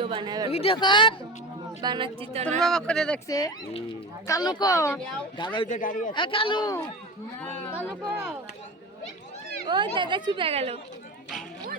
Video বানায় video কর। বানাচ্ছি তো তোর বাবা করে দেখছে। কালু কো? দাদা ওইটা গাড়ি আছে। কালু কালু। কো ওই দাদা ছুপে গেল।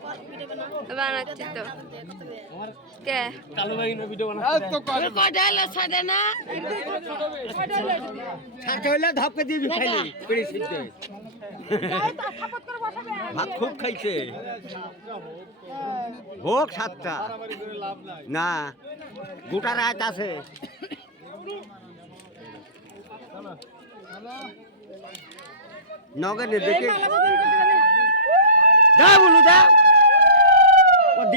কালু আছে তা কি নে নে কোন পড়ছে বানাচ্ছি তো। কয়টা এলো সাড়ে না ছাড়তে হইলে ধাপকে দিবি খাইলি পিড়ি সিদ্ধ ভাত খুব খাইছে। হোক সাতটা। না গোটা রাত আছে। নগরে দেখে দা বলু দা।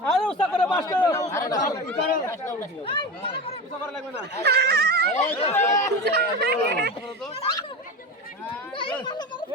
ফুল টুল করে সাগরে ফুল টুল করে লাগবে না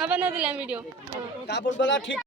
বাবা না দিলাম ভিডিও কাপড় বেলা ঠিক